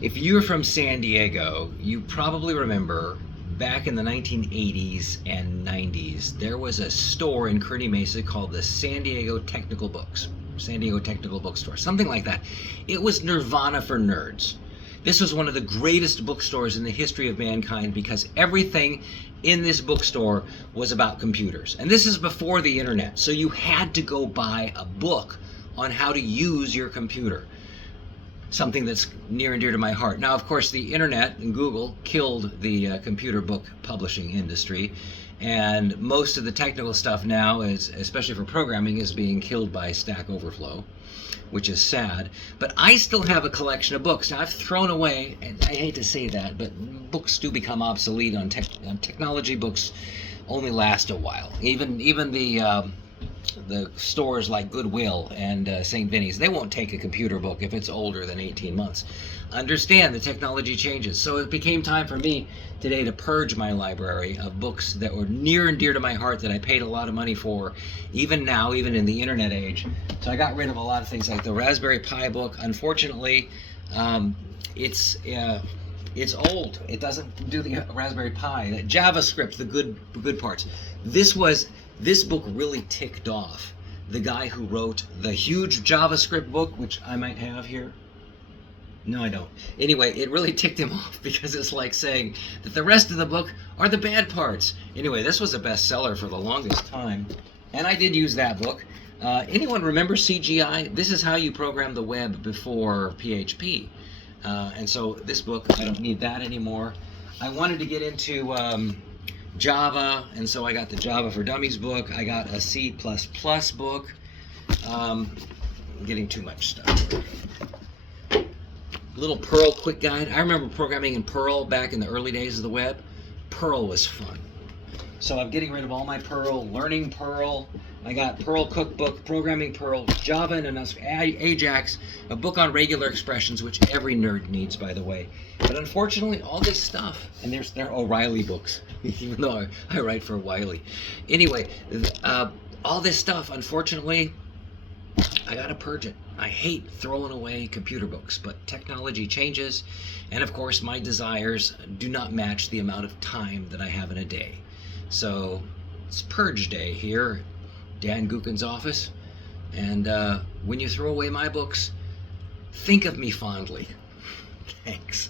If you're from San Diego, you probably remember back in the 1980s and 90s, there was a store in Kearny Mesa called the San Diego Technical Bookstore, something like that. It was nirvana for nerds. This was one of the greatest bookstores in the history of mankind because everything in this bookstore was about computers. And this is before the internet, so you had to go buy a book on how to use your computer. Something that's near and dear to my heart. Now, of course, the internet and Google killed the computer book publishing industry, and most of the technical stuff now, especially for programming, is being killed by Stack Overflow, which is sad. But I still have a collection of books. Now, I've thrown away, and I hate to say that, but books do become obsolete on technology. Books only last a while. Even the stores like Goodwill and St. Vinny's, they won't take a computer book if it's older than 18 months. Understand the technology changes. So it became time for me today to purge my library of books that were near and dear to my heart that I paid a lot of money for, even now, even in the internet age. So I got rid of a lot of things like the Raspberry Pi book. Unfortunately, it's old. It doesn't do the Raspberry Pi. The JavaScript, the good parts. This book really ticked off the guy who wrote the huge JavaScript book, which I might have here. No, I don't. Anyway, it really ticked him off because it's like saying that the rest of the book are the bad parts. Anyway, this was a bestseller for the longest time, and I did use that book. Anyone remember CGI? This is how you program the web before PHP. And so this book, I don't need that anymore. I wanted to get into Java, and so I got the Java for Dummies book. I got a C++ book. I'm getting too much stuff. Little Perl quick guide. I remember programming in Perl back in the early days of the web. Perl was fun. So I'm getting rid of all my Perl, learning Perl. I got Perl cookbook, programming Perl, Java and Ajax, a book on regular expressions, which every nerd needs, by the way. But unfortunately, all this stuff, and there are O'Reilly books, even though I write for Wiley. Anyway, all this stuff, unfortunately, I gotta purge it. I hate throwing away computer books, but technology changes, and of course, my desires do not match the amount of time that I have in a day. So it's purge day here, Dan Gukin's office, and when you throw away my books, think of me fondly. Thanks.